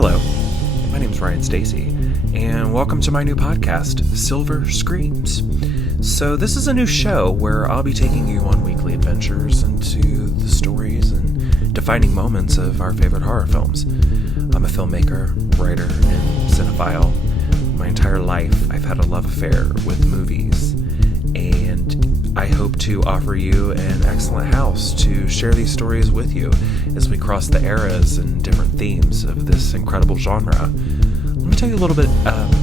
Hello, my name's Ryan Stacy, and welcome to my new podcast, Silver Screams. So this is a new show where I'll be taking you on weekly adventures into the stories and defining moments of our favorite horror films. I'm a filmmaker, writer, and cinephile. My entire life, I've had a love affair with movies, and I hope to offer you an excellent house to share these stories with you as we cross the eras and different themes of this incredible genre. Let me tell you a little bit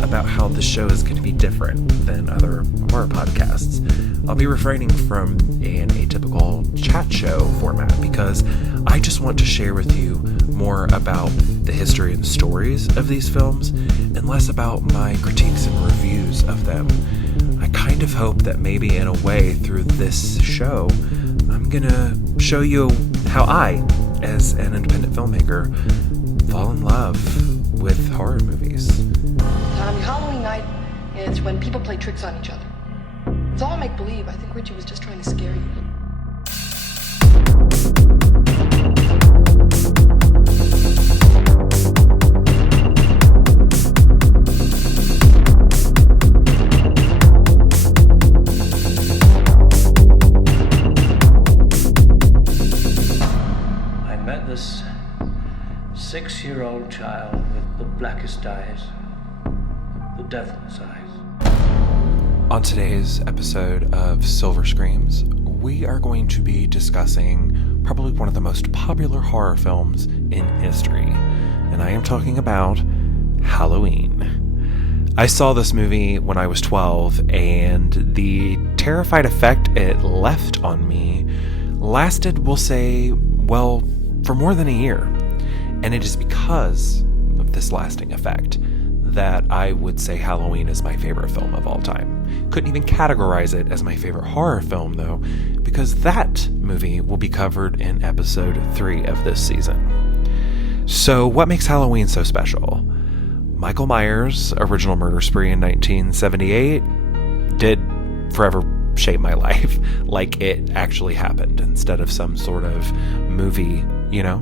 about how this show is going to be different than other horror podcasts. I'll be refraining from an atypical chat show format because I just want to share with you more about the history and stories of these films and less about my critiques and reviews of them. I kind of hope that maybe in a way through this show, I'm gonna show you how I, as an independent filmmaker, fall in love with horror movies. Halloween night is when people play tricks on each other. It's all make-believe. I think Richie was just trying to scare you. I met this 6-year-old child with the blackest eyes, the deathless eyes. On today's episode of Silver Screams, we are going to be discussing probably one of the most popular horror films in history, and I am talking about Halloween. I saw this movie when I was 12, and the terrified effect it left on me lasted, we'll say, well, for more than a year. And it is because of this lasting effect that I would say Halloween is my favorite film of all time. Couldn't even categorize it as my favorite horror film, though, because that movie will be covered in episode 3 of this season. So what makes Halloween so special? Michael Myers' original murder spree in 1978 did forever shape my life, like it actually happened instead of some sort of movie,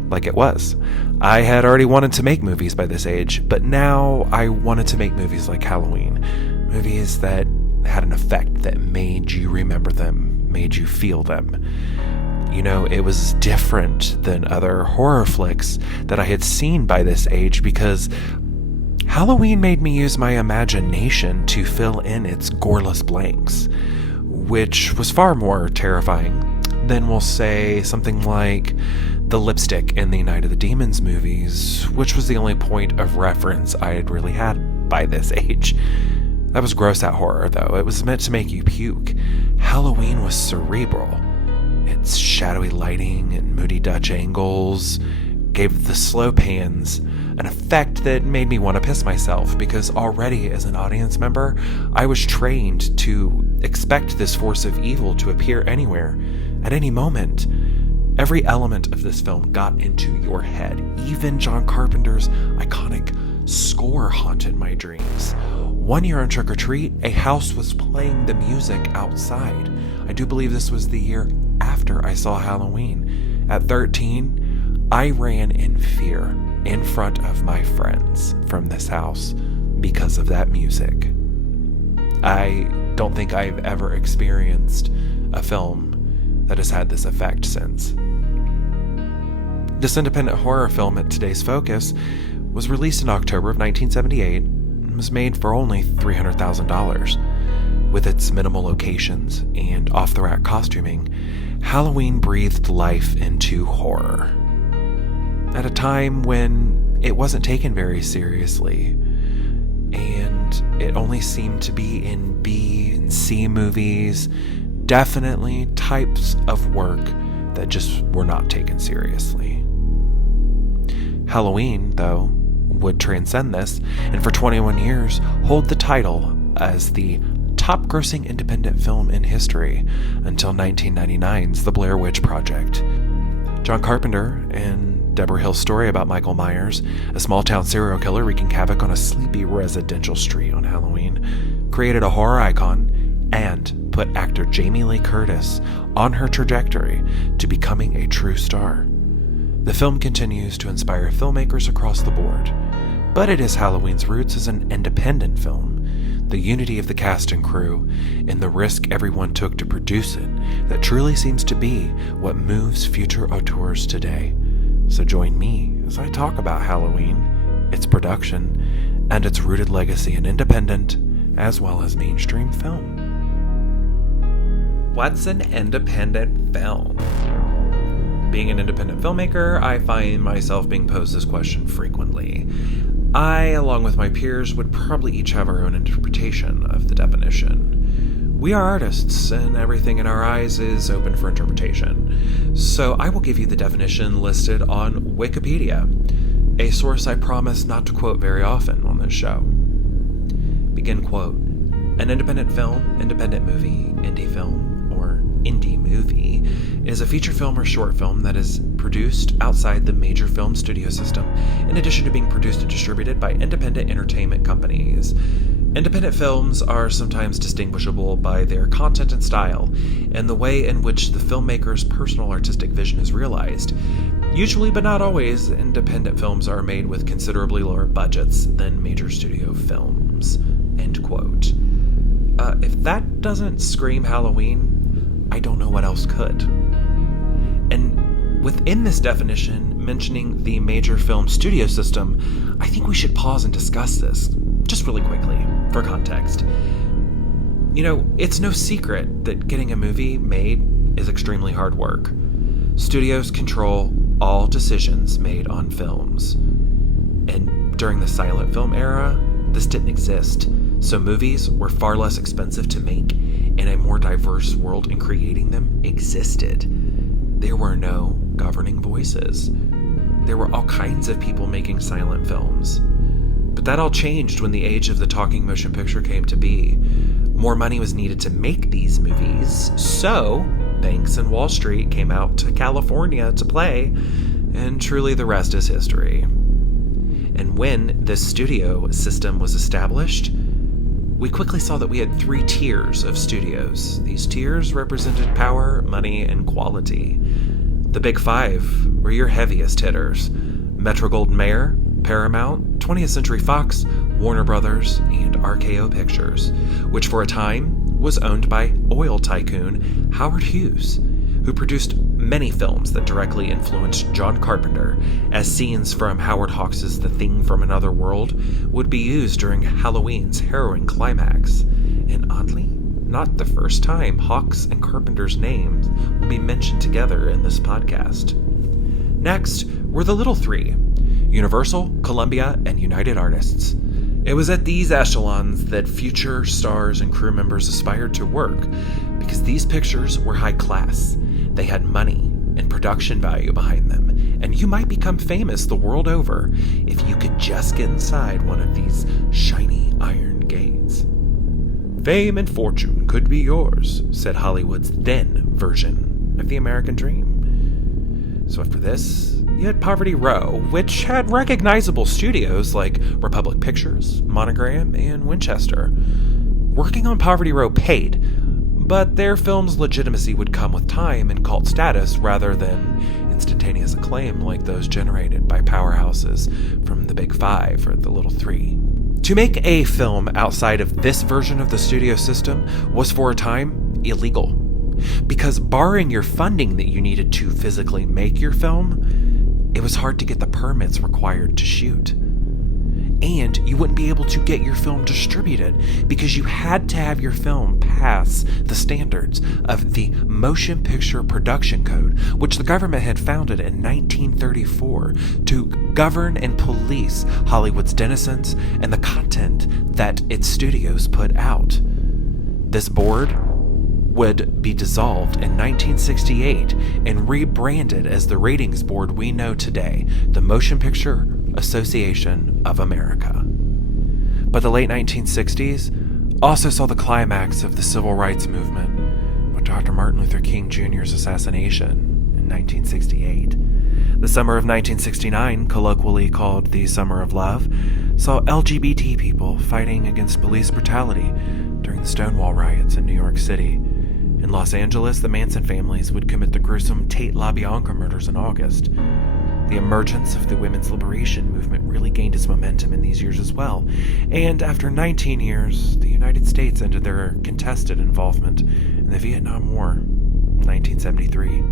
like it was. I had already wanted to make movies by this age, but now I wanted to make movies like Halloween. Movies that had an effect that made you remember them, made you feel them. It was different than other horror flicks that I had seen by this age because Halloween made me use my imagination to fill in its goreless blanks, which was far more terrifying than, we'll say, something like the lipstick in the Night of the Demons movies, which was the only point of reference I had really had by this age. That was gross out horror, though. It was meant to make you puke. Halloween was cerebral. Its shadowy lighting and moody Dutch angles gave the slow pans an effect that made me want to piss myself, because already as an audience member, I was trained to expect this force of evil to appear anywhere, at any moment. Every element of this film got into your head. Even John Carpenter's iconic score haunted my dreams. One year on Trick or Treat, a house was playing the music outside. I do believe this was the year after I saw Halloween. At 13, I ran in fear in front of my friends from this house because of that music. I don't think I've ever experienced a film that has had this effect since. This independent horror film at today's focus was released in October of 1978 and was made for only $300,000. With its minimal locations and off-the-rack costuming, Halloween breathed life into horror. At a time when it wasn't taken very seriously, and it only seemed to be in B and C movies, definitely types of work that just were not taken seriously. Halloween, though, would transcend this, and for 21 years hold the title as the top-grossing independent film in history until 1999's The Blair Witch Project. John Carpenter and Debra Hill's story about Michael Myers, a small-town serial killer wreaking havoc on a sleepy residential street on Halloween, created a horror icon and put actor Jamie Lee Curtis on her trajectory to becoming a true star. The film continues to inspire filmmakers across the board. but it is Halloween's roots as an independent film, the unity of the cast and crew, and the risk everyone took to produce it that truly seems to be what moves future auteurs today. So join me as I talk about Halloween, its production, and its rooted legacy in independent as well as mainstream film. What's an independent film? Being an independent filmmaker, I find myself being posed this question frequently. I, along with my peers, would probably each have our own interpretation of the definition. We are artists, and everything in our eyes is open for interpretation. So I will give you the definition listed on Wikipedia, a source I promise not to quote very often on this show. Begin quote. An independent film, independent movie, indie film, or indie movie is a feature film or short film that is produced outside the major film studio system, in addition to being produced and distributed by independent entertainment companies. Independent films are sometimes distinguishable by their content and style, and the way in which the filmmaker's personal artistic vision is realized. Usually, but not always, independent films are made with considerably lower budgets than major studio films. End quote. If that doesn't scream Halloween, I don't know what else could. And within this definition, mentioning the major film studio system, I think we should pause and discuss this, just really quickly, for context. You know, it's no secret that getting a movie made is extremely hard work. Studios control all decisions made on films. And during the silent film era, this didn't exist, so movies were far less expensive to make, and a more diverse world in creating them existed. There were no governing voices. There were all kinds of people making silent films. But that all changed when the age of the talking motion picture came to be. More money was needed to make these movies, so banks and Wall Street came out to California to play, and truly the rest is history. And when this studio system was established, we quickly saw that we had 3 tiers of studios. These tiers represented power, money, and quality. The big 5 were your heaviest hitters: Metro-Goldwyn-Mayer, Paramount, 20th Century Fox, Warner Brothers, and RKO Pictures, which for a time was owned by oil tycoon Howard Hughes, who produced many films that directly influenced John Carpenter, as scenes from Howard Hawks' The Thing from Another World would be used during Halloween's harrowing climax. And oddly, not the first time Hawks and Carpenter's names will be mentioned together in this podcast. Next were the little 3, Universal, Columbia, and United Artists. It was at these echelons that future stars and crew members aspired to work, because these pictures were high class. They had money and production value behind them, and you might become famous the world over if you could just get inside one of these shiny iron gates. Fame and fortune could be yours, said Hollywood's then version of the American dream. So after this, you had Poverty Row, which had recognizable studios like Republic Pictures, Monogram, and Winchester. Working on Poverty Row paid, but their film's legitimacy would come with time and cult status rather than instantaneous acclaim like those generated by powerhouses from the Big 5 or the Little 3. To make a film outside of this version of the studio system was for a time illegal, because barring your funding that you needed to physically make your film, it was hard to get the permits required to shoot. And you wouldn't be able to get your film distributed because you had to have your film pass the standards of the Motion Picture Production Code, which the government had founded in 1934 to govern and police Hollywood's denizens and the content that its studios put out. This board would be dissolved in 1968 and rebranded as the ratings board we know today, the Motion Picture Association of America. But the late 1960s also saw the climax of the civil rights movement with Dr. Martin Luther King Jr.'s assassination in 1968. The summer of 1969, colloquially called the Summer of Love, saw LGBT people fighting against police brutality during the Stonewall riots in New York City. In Los Angeles, the Manson families would commit the gruesome Tate LaBianca murders in August. The emergence of the women's liberation movement really gained its momentum in these years as well, and after 19 years, the United States ended their contested involvement in the Vietnam War in 1973.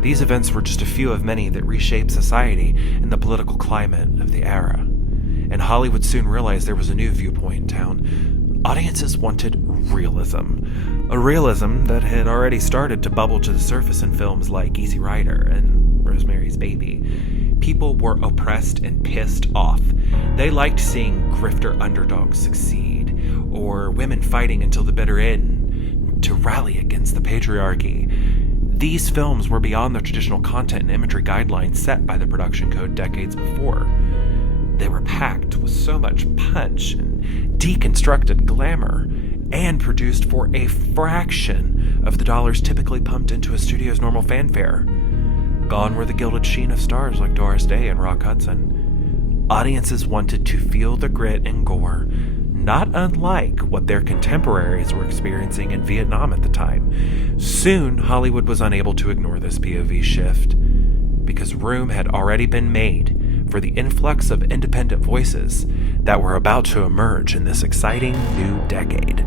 These events were just a few of many that reshaped society and the political climate of the era, and Hollywood soon realized there was a new viewpoint in town. Audiences wanted realism, a realism that had already started to bubble to the surface in films like Easy Rider and Rosemary's Baby. People were oppressed and pissed off. They liked seeing grifter underdogs succeed, or women fighting until the bitter end to rally against the patriarchy. These films were beyond the traditional content and imagery guidelines set by the production code decades before. They were packed with so much punch and deconstructed glamour, and produced for a fraction of the dollars typically pumped into a studio's normal fanfare. Gone were the gilded sheen of stars like Doris Day and Rock Hudson. Audiences wanted to feel the grit and gore, not unlike what their contemporaries were experiencing in Vietnam at the time. Soon, Hollywood was unable to ignore this POV shift, because room had already been made for the influx of independent voices that were about to emerge in this exciting new decade.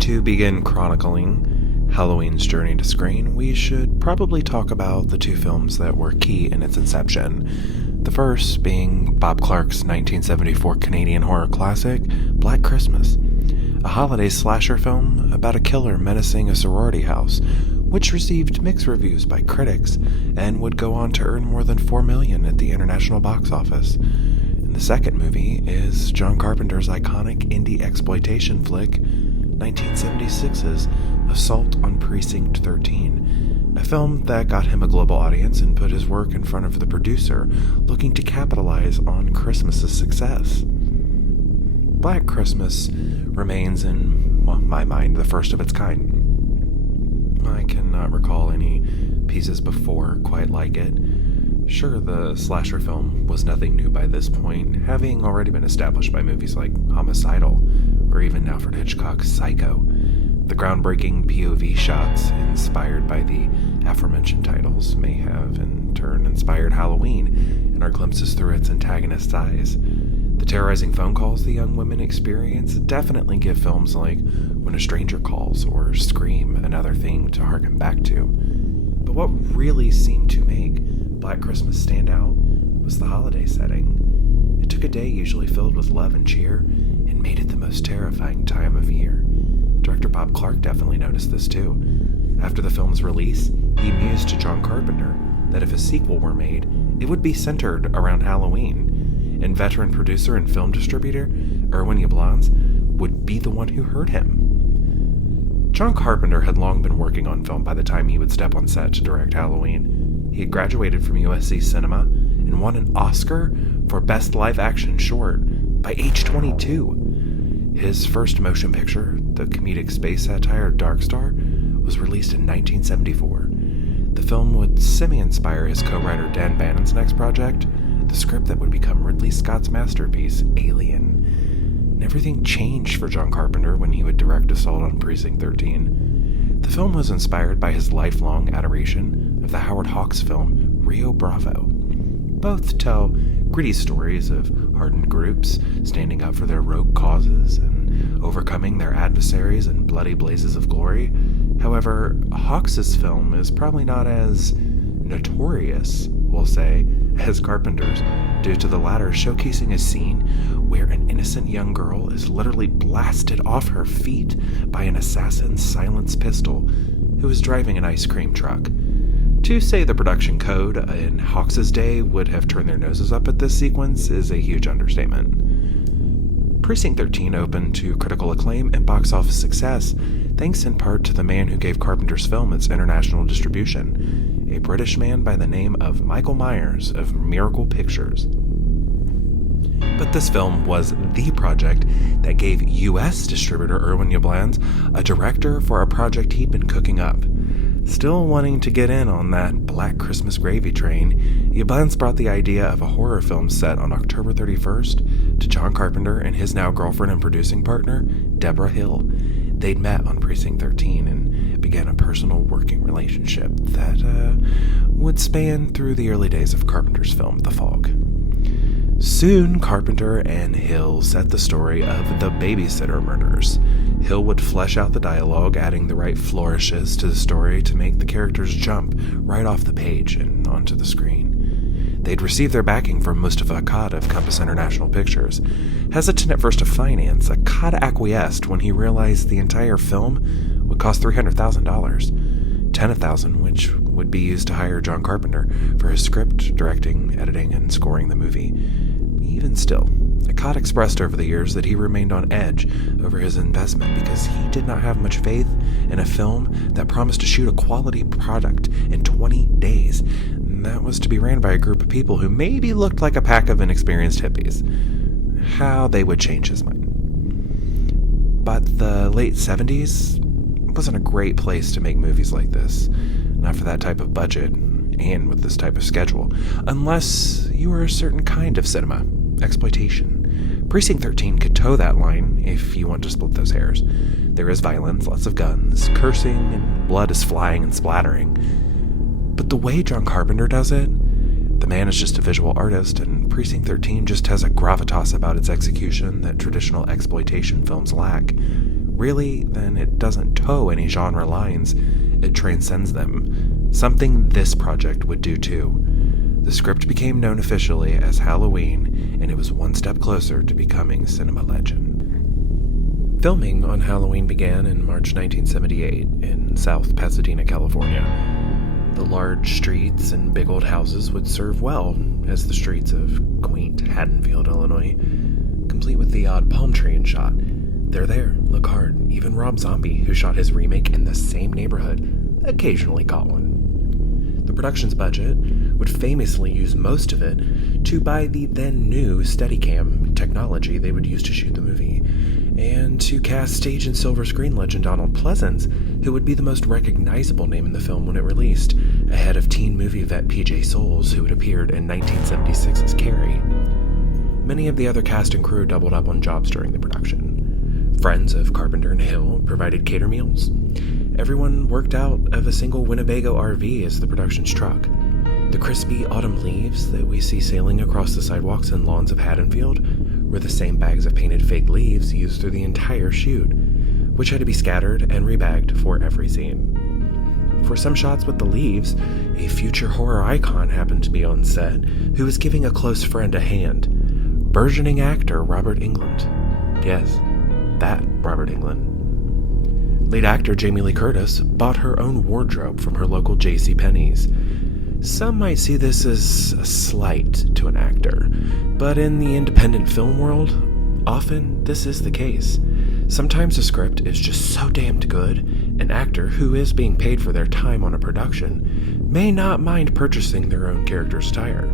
To begin chronicling Halloween's journey to screen, we should probably talk about the two films that were key in its inception. The first being Bob Clark's 1974 Canadian horror classic, Black Christmas, a holiday slasher film about a killer menacing a sorority house, which received mixed reviews by critics and would go on to earn more than $4 million at the international box office. And the second movie is John Carpenter's iconic indie exploitation flick, 1976's Assault on Precinct 13, a film that got him a global audience and put his work in front of the producer looking to capitalize on Christmas's success. Black Christmas remains, in my mind, the first of its kind. I cannot recall any pieces before quite like it. Sure, the slasher film was nothing new by this point, having already been established by movies like Homicidal, or even Alfred Hitchcock's Psycho. The groundbreaking POV shots, inspired by the aforementioned titles, may have in turn inspired Halloween and our glimpses through its antagonist's eyes. The terrorizing phone calls the young women experience definitely give films like When a Stranger Calls or Scream another thing to harken back to. But what really seemed to make Black Christmas stand out was the holiday setting. It took a day usually filled with love and cheer and made it the most terrifying time of year. Director Bob Clark definitely noticed this too. After the film's release, he mused to John Carpenter that if a sequel were made, it would be centered around Halloween, and veteran producer and film distributor Irwin Yablans would be the one who heard him. John Carpenter had long been working on film by the time he would step on set to direct Halloween. He had graduated from USC Cinema and won an Oscar for Best Live Action Short by age 22. His first motion picture, the comedic space satire Dark Star, was released in 1974. The film would semi-inspire his co-writer Dan Bannon's next project, the script that would become Ridley Scott's masterpiece, Alien. And everything changed for John Carpenter when he would direct Assault on Precinct 13. The film was inspired by his lifelong adoration of the Howard Hawks film Rio Bravo. Both tell gritty stories of hardened groups standing up for their rogue causes and overcoming their adversaries in bloody blazes of glory. However, Hawks' film is probably not as notorious, we'll say, as Carpenter's, due to the latter showcasing a scene where an innocent young girl is literally blasted off her feet by an assassin's silenced pistol who is driving an ice cream truck. To say the production code in Hawks' day would have turned their noses up at this sequence is a huge understatement. Precinct 13 opened to critical acclaim and box office success, thanks in part to the man who gave Carpenter's film its international distribution, a British man by the name of Michael Myers of Miracle Pictures. But this film was the project that gave U.S. distributor Irwin Yablans a director for a project he'd been cooking up. Still wanting to get in on that Black Christmas gravy train, Yablans brought the idea of a horror film set on October 31st to John Carpenter and his now girlfriend and producing partner, Debra Hill. They'd met on Precinct 13 and began a personal working relationship that would span through the early days of Carpenter's film, The Fog. Soon, Carpenter and Hill set the story of the babysitter murders. Hill would flesh out the dialogue, adding the right flourishes to the story to make the characters jump right off the page and onto the screen. They'd received their backing from Mustafa Akkad of Compass International Pictures. Hesitant at first to finance, Akkad acquiesced when he realized the entire film would cost $300,000, $10,000 which would be used to hire John Carpenter for his script, directing, editing, and scoring the movie. Even still, Akkad expressed over the years that he remained on edge over his investment because he did not have much faith in a film that promised to shoot a quality product in 20 days. And that was to be ran by a group of people who maybe looked like a pack of inexperienced hippies. How they would change his mind. But the late 70s wasn't a great place to make movies like this. Not for that type of budget, and with this type of schedule, unless you were a certain kind of cinema, exploitation. Precinct 13 could toe that line if you want to split those hairs. There is violence, lots of guns, cursing, and blood is flying and splattering. But the way John Carpenter does it, the man is just a visual artist, and Precinct 13 just has a gravitas about its execution that traditional exploitation films lack. Really, then it doesn't toe any genre lines, it transcends them. Something this project would do too. The script became known officially as Halloween, and it was one step closer to becoming cinema legend. Filming on Halloween began in March 1978 in South Pasadena, California. The large streets and big old houses would serve well as the streets of quaint Haddonfield, Illinois, complete with the odd palm tree in shot. They're there, look hard. Even Rob Zombie, who shot his remake in the same neighborhood, occasionally caught one. The production's budget would famously use most of it to buy the then new Steadicam technology they would use to shoot the movie, and to cast stage and silver screen legend Donald Pleasence, who would be the most recognizable name in the film when it released, ahead of teen movie vet P.J. Soles, who had appeared in 1976 as Carrie. Many of the other cast and crew doubled up on jobs during the production. Friends of Carpenter and Hill provided cater meals. Everyone worked out of a single Winnebago RV as the production's truck. The crispy autumn leaves that we see sailing across the sidewalks and lawns of Haddonfield were the same bags of painted fake leaves used through the entire shoot, which had to be scattered and rebagged for every scene. For some shots with the leaves, a future horror icon happened to be on set who was giving a close friend a hand. Burgeoning actor Robert Englund. Yes, that Robert Englund. Lead actor Jamie Lee Curtis bought her own wardrobe from her local JCPenney's. Some might see this as a slight to an actor, but in the independent film world, often this is the case. Sometimes a script is just so damned good, an actor who is being paid for their time on a production may not mind purchasing their own character's attire.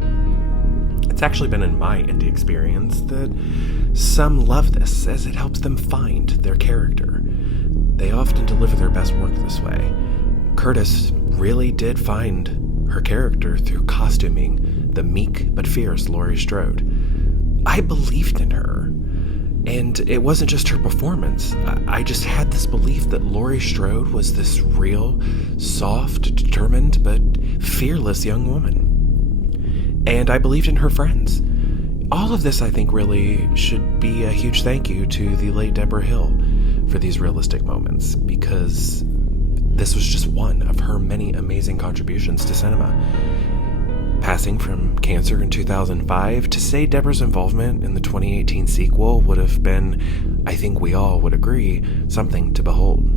It's actually been in my indie experience that some love this as it helps them find their character. They often deliver their best work this way. Curtis really did find her character through costuming the meek but fierce Laurie Strode. I believed in her. And it wasn't just her performance. I just had this belief that Laurie Strode was this real, soft, determined, but fearless young woman. And I believed in her friends. All of this, I think, really should be a huge thank you to the late Debra Hill for these realistic moments, because this was just one of her many amazing contributions to cinema. Passing from cancer in 2005, to say Debra's involvement in the 2018 sequel would have been, I think we all would agree, something to behold.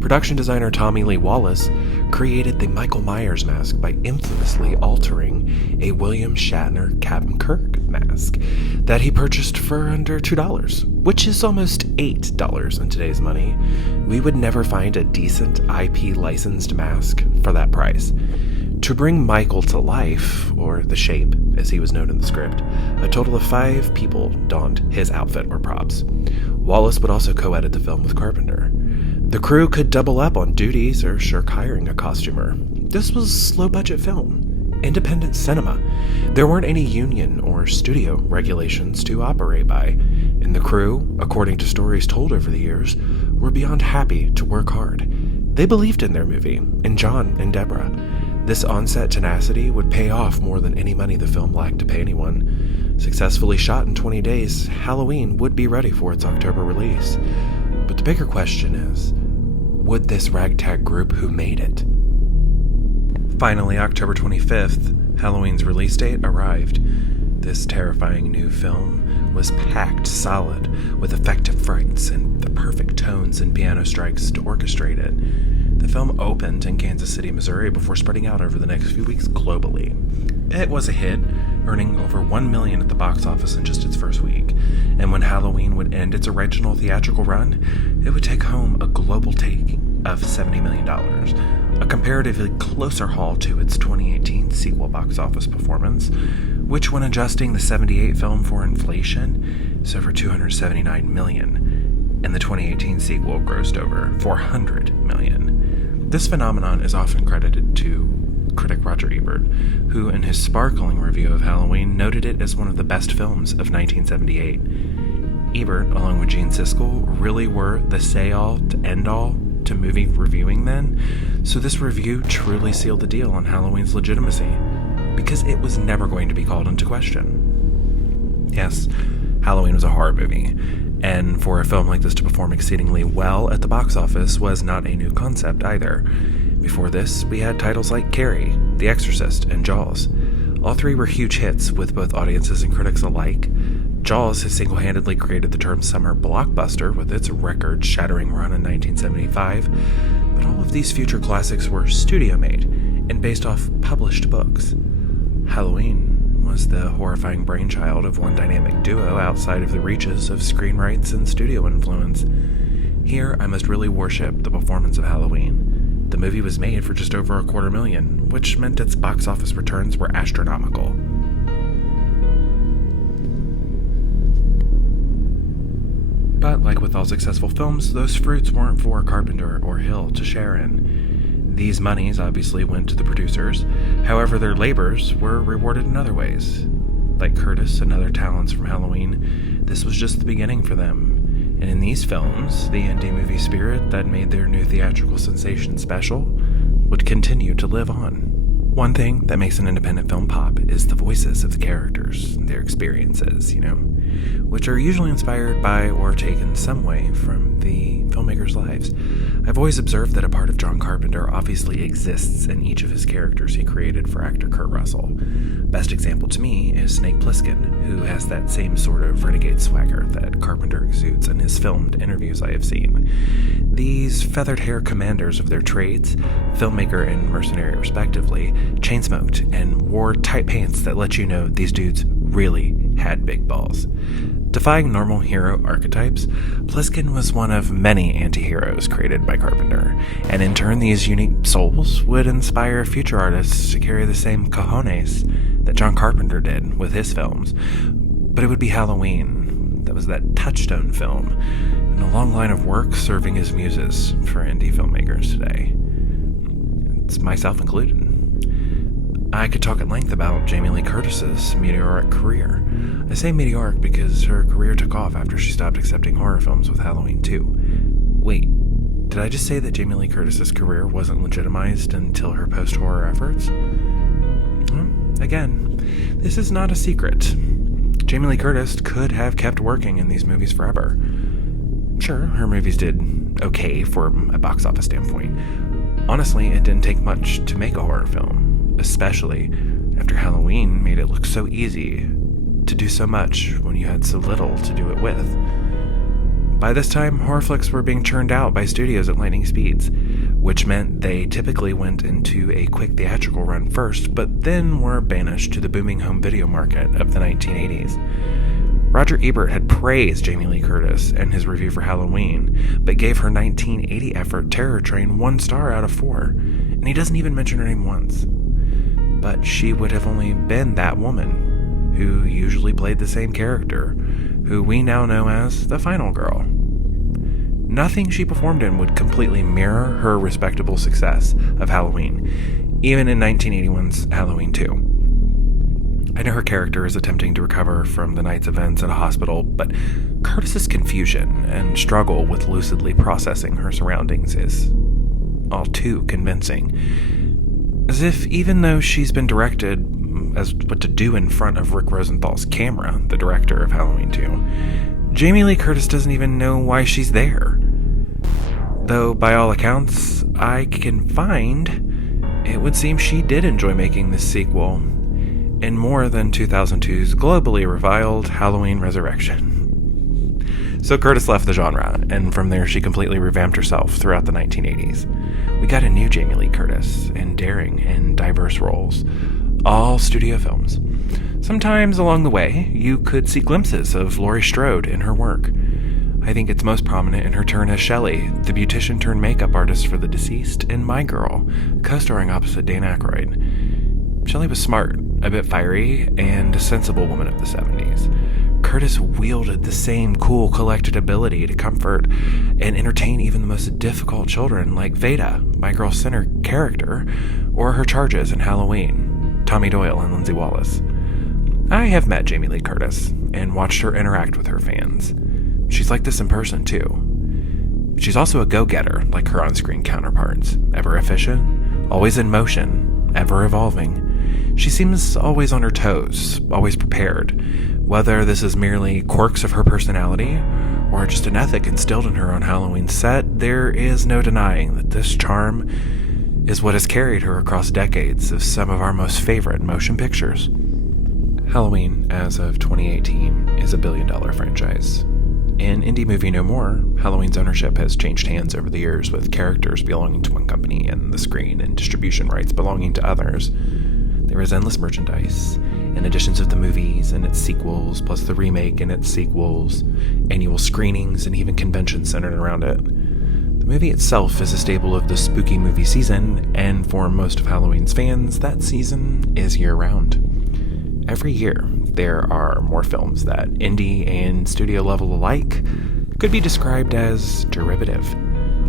Production designer Tommy Lee Wallace created the Michael Myers mask by infamously altering a William Shatner Captain Kirk mask that he purchased for under $2, which is almost $8 in today's money. We would never find a decent IP licensed mask for that price. To bring Michael to life, or the Shape, as he was known in the script, a total of 5 people donned his outfit or props. Wallace would also co-edit the film with Carpenter. The crew could double up on duties or shirk hiring a costumer. This was low-budget film, independent cinema. There weren't any union or studio regulations to operate by, and the crew, according to stories told over the years, were beyond happy to work hard. They believed in their movie, in John and Debra. This on-set tenacity would pay off more than any money the film lacked to pay anyone. Successfully shot in 20 days, Halloween would be ready for its October release. But the bigger question is, would this ragtag group who made it? Finally, October 25th, Halloween's release date arrived. This terrifying new film was packed solid with effective frights and the perfect tones and piano strikes to orchestrate it. The film opened in Kansas City, Missouri before spreading out over the next few weeks globally. It was a hit, earning over $1 million at the box office in just its first week, and when Halloween would end its original theatrical run, it would take home a global take of $70 million, a comparatively closer haul to its 2018 sequel box office performance, which, when adjusting the 78 film for inflation, is over $279 million, and the 2018 sequel grossed over $400 million. This phenomenon is often credited to critic Roger Ebert, who in his sparkling review of Halloween noted it as one of the best films of 1978. Ebert, along with Gene Siskel, really were the say-all to end-all to movie reviewing then, so this review truly sealed the deal on Halloween's legitimacy, because it was never going to be called into question. Yes, Halloween was a horror movie, and for a film like this to perform exceedingly well at the box office was not a new concept either. Before this, we had titles like Carrie, The Exorcist, and Jaws. All three were huge hits with both audiences and critics alike. Jaws has single-handedly created the term summer blockbuster with its record-shattering run in 1975, but all of these future classics were studio-made and based off published books. Halloween was the horrifying brainchild of one dynamic duo outside of the reaches of screenwrites and studio influence. Here, I must really worship the performance of Halloween. The movie was made for just over $250,000, which meant its box office returns were astronomical. But like with all successful films, those fruits weren't for Carpenter or Hill to share in. These monies obviously went to the producers, however their labors were rewarded in other ways. Like Curtis and other talents from Halloween, this was just the beginning for them. And in these films, the indie movie spirit that made their new theatrical sensation special would continue to live on. One thing that makes an independent film pop is the voices of the characters, their experiences, which are usually inspired by or taken some way from the filmmakers' lives. I've always observed that a part of John Carpenter obviously exists in each of his characters he created for actor Kurt Russell. Best example to me is Snake Plissken, who has that same sort of renegade swagger that Carpenter exudes in his filmed interviews I have seen. These feathered hair commanders of their trades, filmmaker and mercenary respectively, chain-smoked and wore tight pants that let you know these dudes really had big balls. Defying normal hero archetypes, Plissken was one of many anti-heroes created by Carpenter, and in turn these unique souls would inspire future artists to carry the same cojones that John Carpenter did with his films. But it would be Halloween that was that touchstone film, and a long line of work serving as muses for indie filmmakers today. It's myself included. I could talk at length about Jamie Lee Curtis's meteoric career. I say meteoric because her career took off after she stopped accepting horror films with Halloween 2. Wait, did I just say that Jamie Lee Curtis's career wasn't legitimized until her post-horror efforts? Again, this is not a secret. Jamie Lee Curtis could have kept working in these movies forever. Sure, her movies did okay from a box office standpoint. Honestly, it didn't take much to make a horror film, especially after Halloween made it look so easy to do so much when you had so little to do it with. By this time, horror flicks were being churned out by studios at lightning speeds, which meant they typically went into a quick theatrical run first, but then were banished to the booming home video market of the 1980s. Roger Ebert had praised Jamie Lee Curtis in his review for Halloween, but gave her 1980 effort Terror Train 1 star out of 4, and he doesn't even mention her name once. But she would have only been that woman, who usually played the same character, who we now know as the final girl. Nothing she performed in would completely mirror her respectable success of Halloween, even in 1981's Halloween 2. I know her character is attempting to recover from the night's events at a hospital, but Curtis's confusion and struggle with lucidly processing her surroundings is all too convincing. As if even though she's been directed as what to do in front of Rick Rosenthal's camera, the director of Halloween 2, Jamie Lee Curtis doesn't even know why she's there. Though, by all accounts I can find, it would seem she did enjoy making this sequel, in more than 2002's globally reviled Halloween Resurrection. So Curtis left the genre, and from there she completely revamped herself throughout the 1980s. We got a new Jamie Lee Curtis, in daring and diverse roles, all studio films. Sometimes along the way, you could see glimpses of Laurie Strode in her work. I think it's most prominent in her turn as Shelley, the beautician turned makeup artist for the deceased, in My Girl, co-starring opposite Dan Aykroyd. Shelley was smart, a bit fiery, and a sensible woman of the 70s. Curtis wielded the same cool, collected ability to comfort and entertain even the most difficult children like Veda, My Girl's center character, or her charges in Halloween, Tommy Doyle and Lindsay Wallace. I have met Jamie Lee Curtis and watched her interact with her fans. She's like this in person, too. She's also a go-getter, like her on-screen counterparts. Ever efficient, always in motion, ever evolving. She seems always on her toes, always prepared. Whether this is merely quirks of her personality, or just an ethic instilled in her on Halloween's set, there is no denying that this charm is what has carried her across decades of some of our most favorite motion pictures. Halloween, as of 2018, is a billion-dollar franchise. In Indie Movie No More, Halloween's ownership has changed hands over the years, with characters belonging to one company and the screen and distribution rights belonging to others. There is endless merchandise, and editions of the movies and its sequels, plus the remake and its sequels, annual screenings, and even conventions centered around it. The movie itself is a staple of the spooky movie season, and for most of Halloween's fans, that season is year-round. Every year, there are more films that, indie and studio level alike, could be described as derivative.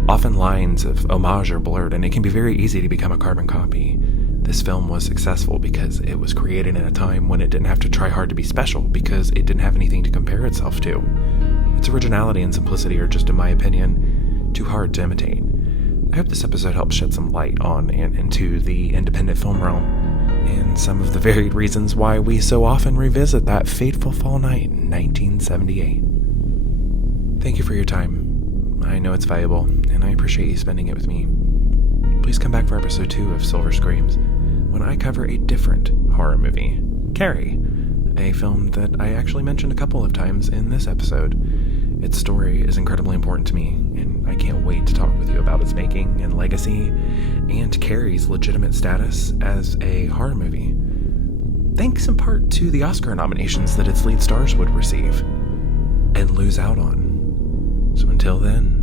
Often lines of homage are blurred, and it can be very easy to become a carbon copy. This film was successful because it was created in a time when it didn't have to try hard to be special, because it didn't have anything to compare itself to. Its originality and simplicity are just, in my opinion, too hard to imitate. I hope this episode helps shed some light on and into the independent film realm, and some of the varied reasons why we so often revisit that fateful fall night in 1978. Thank you for your time. I know it's valuable, and I appreciate you spending it with me. Please come back for episode 2 of Silver Screams, when I cover a different horror movie, Carrie, a film that I actually mentioned a couple of times in this episode. Its story is incredibly important to me, and I can't wait to talk with you about its making and legacy, and Carrie's legitimate status as a horror movie. Thanks in part to the Oscar nominations that its lead stars would receive, and lose out on. So until then,